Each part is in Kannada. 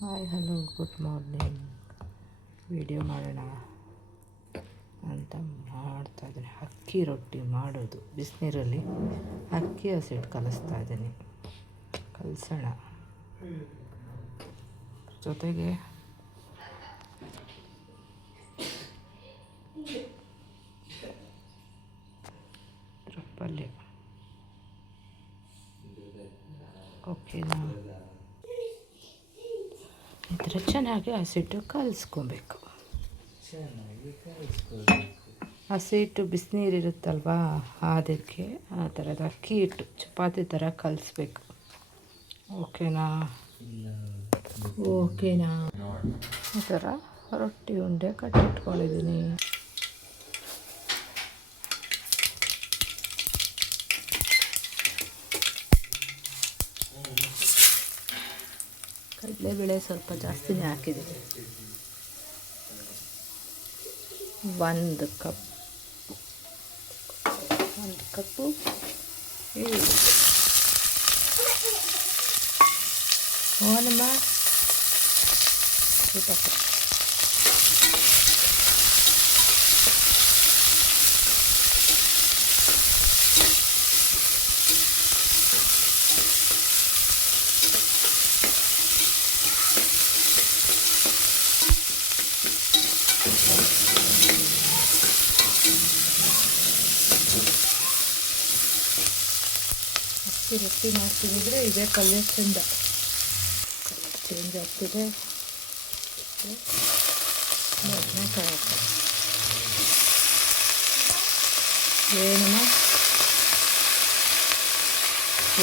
Hi hello good morning. Video ಮಾಡೋಣ ಅಂತ ಮಾಡ್ತಾಯಿದ್ದೀನಿ. ಅಕ್ಕಿ ರೊಟ್ಟಿ ಮಾಡೋದು ಬಿಸಿನೀರಲ್ಲಿ ಅಕ್ಕಿ ಹಸಿಟ್ಟು ಕಲಿಸ್ತಾ ಇದ್ದೀನಿ. ಕಲಸೋಣ. ಜೊತೆಗೆ ಪಲ್ಯ. ಓಕೆನಾ? ಈ ಥರ ಚೆನ್ನಾಗಿ ಹಸಿಟ್ಟು ಕಲಿಸ್ಕೊಬೇಕು. ಹಸಿಟ್ಟು ಬಿಸಿನೀರಿರುತ್ತಲ್ವ, ಅದಕ್ಕೆ ಆ ಥರದ ಅಕ್ಕಿ ಹಿಟ್ಟು ಚಪಾತಿ ಥರ ಕಲಿಸ್ಬೇಕು. ಓಕೆನಾ? ಈ ಥರ ರೊಟ್ಟಿ ಉಂಡೆ ಕಟ್ಟಿಟ್ಕೊಂಡಿದ್ದೀನಿ. ಕಡಲೆಬೇಳೆ ಸ್ವಲ್ಪ ಜಾಸ್ತಿನೇ ಹಾಕಿದ್ದೀನಿ. 1 ಕಪ್ಪು ಓನಮ್ಮ ರೊಟ್ಟಿ ಮಾಡ್ತಿದ್ರೆ ಇದೇ ಪಲ್ಯ ಚಂದ. ಕಲರ್ ಚೇಂಜ್ ಆಗ್ತಿದೆ. ಬದನೆಕಾಯಿ ಏನಮ್ಮ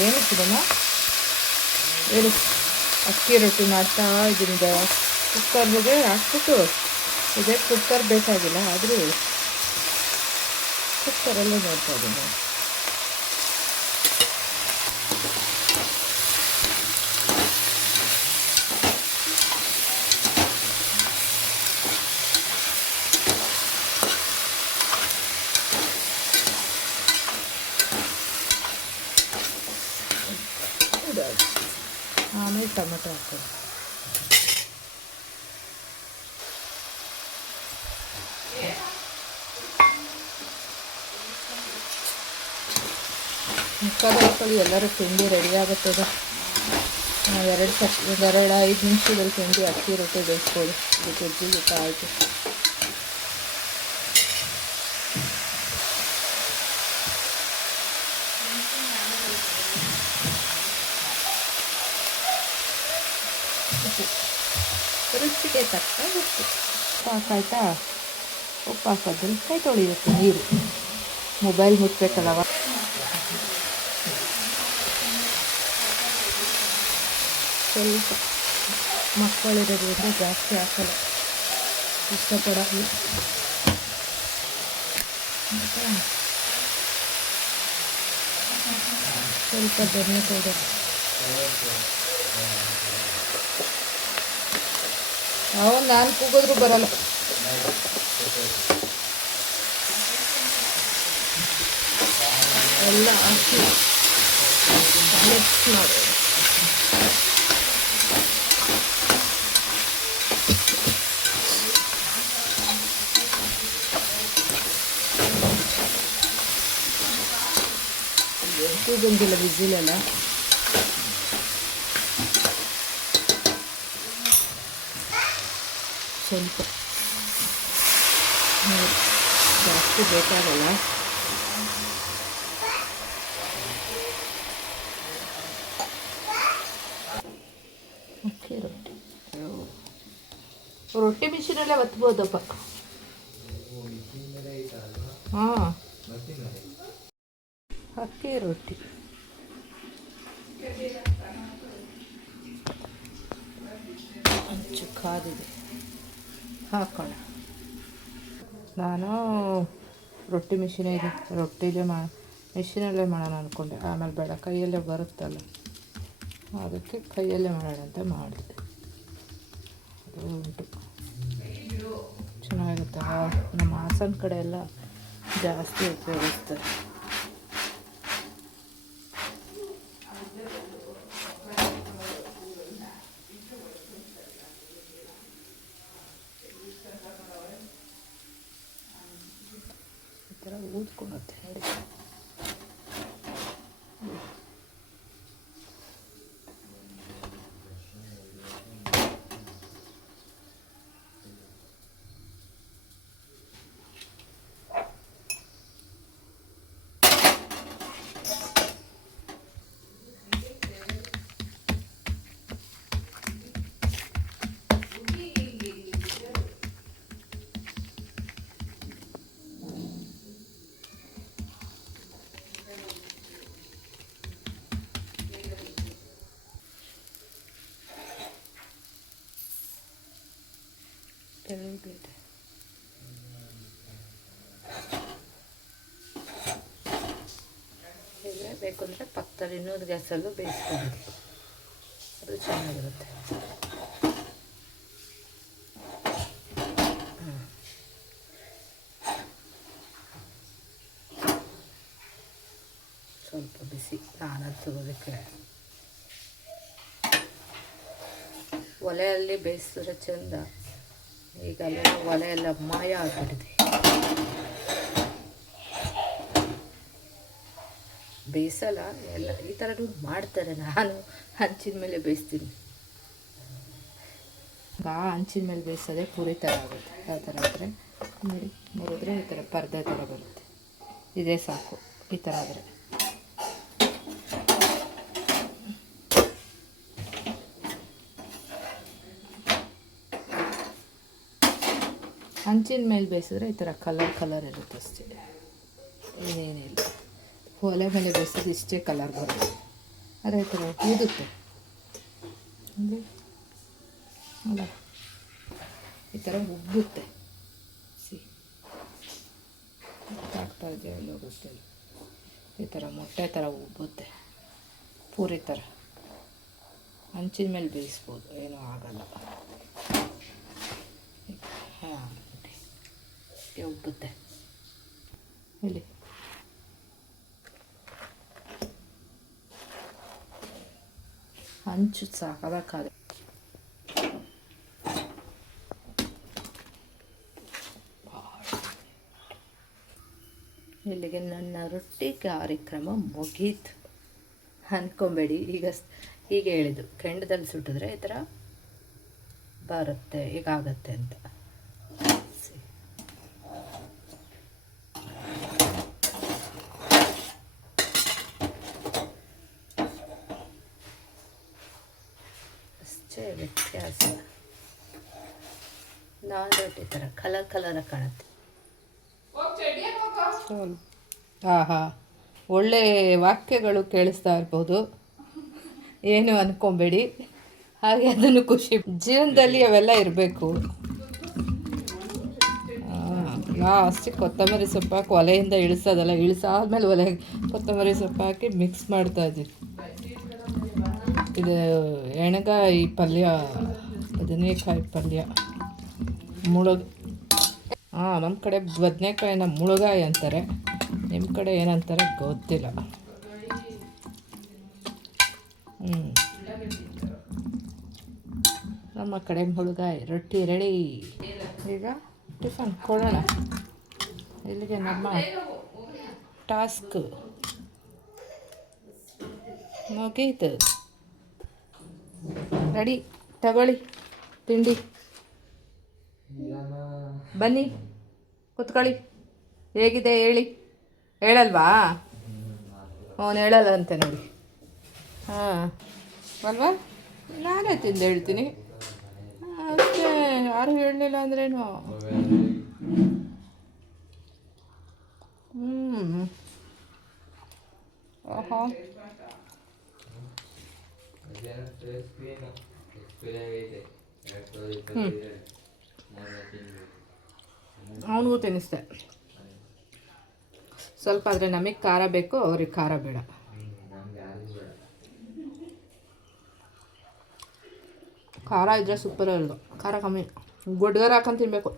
ಏನು ಬಿಡಮ್ಮ ಹೇಳಿ. ಅಕ್ಕಿ ರೊಟ್ಟಿ ಮಾಡ್ತಾ ಇದ್ದೀನಿ. ಕುಕ್ಕರ್ಗೆ ಹಾಕ್ಬಿಟ್ಟು ಇದೇ ಕುಕ್ಕರ್ ಬೇಕಾಗಿಲ್ಲ, ಆದರೂ ಕುಕ್ಕರಲ್ಲೇ ನೋಡ್ತಾ ಇದ್ದೀನಿ. ಆಮೇಲೆ ಟೊಮೆಟೊ ಹಾಕೋದು. ಮುಕ್ಕಾಲು ಹಾಕೊಳ್ಳಿ, ಎಲ್ಲರೂ ತಿಂಡಿ ರೆಡಿ ಆಗುತ್ತದೆ. 5 ನಿಮಿಷದಲ್ಲಿ ತಿಂಡಿ ಅಕ್ಕಿ ರೊಟ್ಟಿ ಬೇಯಿಸ್ಬೋದು. ಇದಕ್ಕೆ ಆಯಿತು. ರುಚಿಗೆ ತಕ್ಕ ಉಪ್ಪು ಹಾಕಾಯ್ತಾ? ಉಪ್ಪು ಹಾಕೋದ್ರೆ ಕೈ ತೊಳಿಬೇಕು. ನೀರು ಮೊಬೈಲ್ ಮುಟ್ಬೇಕಲ್ಲವ. ಸ್ವಲ್ಪ ಮಕ್ಕಳಿರೋದ್ರಿಂದ ಜಾಸ್ತಿ ಹಾಕಲ್ಲ, ಇಷ್ಟಪಡೋದು. ಸ್ವಲ್ಪ ಧನಿಯಾ ಪೌಡರ್. ನಾನು ಕೂಗಿದ್ರು ಬರಲ್ಲ. ಎಲ್ಲ ಹಾಕಿ ಮಿಕ್ಸ್ ಮಾಡೋದು. ಕೂಗಂಗಿಲ್ಲ ಬಿಸಿಲೆಲ್ಲ. ಸ್ವಲ್ಪ ಜಾಸ್ತಿ ಬೇಕಾಗಲ್ಲ. ಅಕ್ಕಿ ರೊಟ್ಟಿ ಮಿಷಿನಲ್ಲೇ ಒತ್ಬೋದಪ್ಪ. ಹಾಂ, ಅಕ್ಕಿ ರೊಟ್ಟಿ ಹಂಚು ಕಾದಿದೆ, ಹಾಕೋಣ. ನಾನು ರೊಟ್ಟಿ ಮಿಷಿನೇ ಇದೆ, ಮಿಷಿನಲ್ಲೇ ಮಾಡೋಣ ಅಂದ್ಕೊಂಡೆ. ಆಮೇಲೆ ಬೇಡ, ಕೈಯಲ್ಲೇ ಬರುತ್ತಲ್ಲ, ಅದಕ್ಕೆ ಕೈಯಲ್ಲೇ ಮಾಡೋಣ ಅಂತ ಮಾಡಿದೆ. ಅದು ಉಂಟು, ಚೆನ್ನಾಗಿರುತ್ತೆ. ನಮ್ಮ ಹಾಸನ ಕಡೆ ಎಲ್ಲ ಜಾಸ್ತಿ ಉಪಯೋಗಿಸ್ತಾರೆ. ಕೆಳಗಡೆ ಹೀಗೆ ಬೇಕು ಅಂದರೆ ಪಕ್ಕದಲ್ಲಿ ಇನ್ನೊಂದು ಗ್ಯಾಸಲ್ಲೂ ಬೇಯಿಸ್ಕೊಬೋದು, ಅದು ಚೆನ್ನಾಗಿರುತ್ತೆ. ಸ್ವಲ್ಪ ಬಿಸಿ ನಾನಂತೂ ಅದಕ್ಕೆ ಒಲೆಯಲ್ಲಿ ಬೇಯಿಸಿದ್ರೆ ಚೆಂದ. ಈಗ ಒಲೆ ಎಲ್ಲ ಮಾಯ ಆಗಿಬಿಟ್ಟಿದೆ. ಬೇಯಿಸಲ್ಲ ಎಲ್ಲ ಈ ಥರನೂ ಮಾಡ್ತಾರೆ. ನಾನು ಹಂಚಿನ ಮೇಲೆ ಬೇಯಿಸ್ತೀನಿ. ಹಂಚಿನ ಮೇಲೆ ಬೇಯಿಸೋದೇ ಪೂರಿ ಥರ ಆಗುತ್ತೆ. ಆ ಥರ ಆದರೆ ನೋಡಿ ಮುರಿದ್ರೆ ಈ ಥರ ಪರ್ದೆ ಥರ ಬರುತ್ತೆ. ಇದೇ ಸಾಕು ಈ ಥರ ಆದರೆ. ಹಂಚಿನ ಮೇಲೆ ಬೇಯಿಸಿದ್ರೆ ಈ ಥರ ಕಲರ್ ಇರುತ್ತೆ ಅಷ್ಟೇ, ಇನ್ನೇನಿಲ್ಲ. ಒಲೆ ಮೇಲೆ ಬೇಯಿಸಿದ್ರೆ ಇಷ್ಟೇ ಕಲರ್ ಬರುತ್ತೆ. ಅದೇ ಥರ ಊದುತ್ತೆ ಅಲ್ಲ, ಈ ಥರ ಉಬ್ಬುತ್ತೆ. ಆಗ್ತಾ ಇದೆಯಾ ಎಲ್ಲೋ ಗೊತ್ತಿಲ್ಲ. ಈ ಥರ ಮೊಟ್ಟೆ ಥರ ಉಬ್ಬುತ್ತೆ, ಪೂರಿ ಥರ. ಹಂಚಿನ ಮೇಲೆ ಬೇಯಿಸ್ಬೋದು, ಏನೂ ಆಗಲ್ಲ. ಹಾಂ ಉಬ್ಬುತ್ತೆ ಇಲ್ಲಿ. ಹಂಚು ಸಾಕಾಗ. ಇಲ್ಲಿಗೆ ನನ್ನ ರೊಟ್ಟಿ ಕಾರ್ಯಕ್ರಮ ಮುಗೀತು ಅಂದ್ಕೊಬೇಡಿ. ಈಗ ಹೇಳಿದ್ದು ಕೆಂಡದಲ್ಲಿ ಸುಟ್ಟಿದ್ರೆ ಈ ಥರ ಬರುತ್ತೆ, ಹೀಗಾಗತ್ತೆ ಅಂತ. ಅಷ್ಟೇ ವ್ಯತ್ಯಾಸ. ನಾನ್ ರೊಟ್ಟಿ ಥರ ಕಲರ್ ಕಾಣುತ್ತೆ. ಒಳ್ಳೆ ವಾಕ್ಯಗಳು ಕೇಳಿಸ್ತಾ ಇರ್ಬೋದು, ಏನು ಅಂದ್ಕೊಬೇಡಿ. ಹಾಗೆ ಅದನ್ನು ಖುಷಿ ಜೀವನದಲ್ಲಿ ಅವೆಲ್ಲ ಇರಬೇಕು. ಲಾಸ್ಟಿಗೆ ಕೊತ್ತಂಬರಿ ಸೊಪ್ಪು ಹಾಕಿ ಒಲೆಯಿಂದ ಇಳಿಸೋದಲ್ಲ, ಇಳಿಸಾದ್ಮೇಲೆ ಒಲೆ ಕೊತ್ತಂಬರಿ ಸೊಪ್ಪು ಹಾಕಿ ಮಿಕ್ಸ್ ಮಾಡ್ತಾಯಿದ್ದೀವಿ. ಇದು ಎಣ್ಗಾಯಿ ಪಲ್ಯ, ಬದನೆಕಾಯಿ ಪಲ್ಯ, ನಮ್ಮ ಕಡೆ ಬದನೆಕಾಯಿನ ಮುಳುಗಾಯಿ ಅಂತಾರೆ, ನಿಮ್ಮ ಕಡೆ ಏನಂತಾರೆ ಗೊತ್ತಿಲ್ಲ. ನಮ್ಮ ಕಡೆ ಮುಳುಗಾಯಿ. ರೊಟ್ಟಿ ರೆಡಿ. ಈಗ ಟಿಫನ್ ಕೊಡೋಣ. ಇಲ್ಲಿಗೆ ನಮ್ಮ ಟಾಸ್ಕ್ ಮುಗೀತು. ರೆಡಿ, ತಗೊಳ್ಳಿ ತಿಂಡಿ. ಬನ್ನಿ ಕೂತ್ಕೊಳ್ಳಿ. ಹೇಗಿದೆ ಹೇಳಿ. ಹೇಳಲ್ವಾ? ಅವನು ಹೇಳಲ್ಲಂತೆ ನೋಡಿ. ಹಾಂ ಅಲ್ವಾ, ನಾನೇ ತಿಂದು ಹೇಳ್ತೀನಿ ಅಷ್ಟೇ. ಯಾರು ಹೇಳಲಿಲ್ಲ ಅಂದ್ರೇನು. ಓಹೋ, ಅವನಿಗೂ ತಿನ್ನಿಸ್ದೆ ಸ್ವಲ್ಪ. ಆದರೆ ನಮಗೆ ಖಾರ ಬೇಕು, ಅವ್ರಿಗೆ ಖಾರ ಬೇಡ. ಖಾರ ಇದ್ದರೆ ಸೂಪರ್ ಇರೋದು. ಖಾರ ಕಮ್ಮಿ, ಗೊಡ್ಗರ ಹಾಕೊಂಡು ತಿನ್ನಬೇಕು.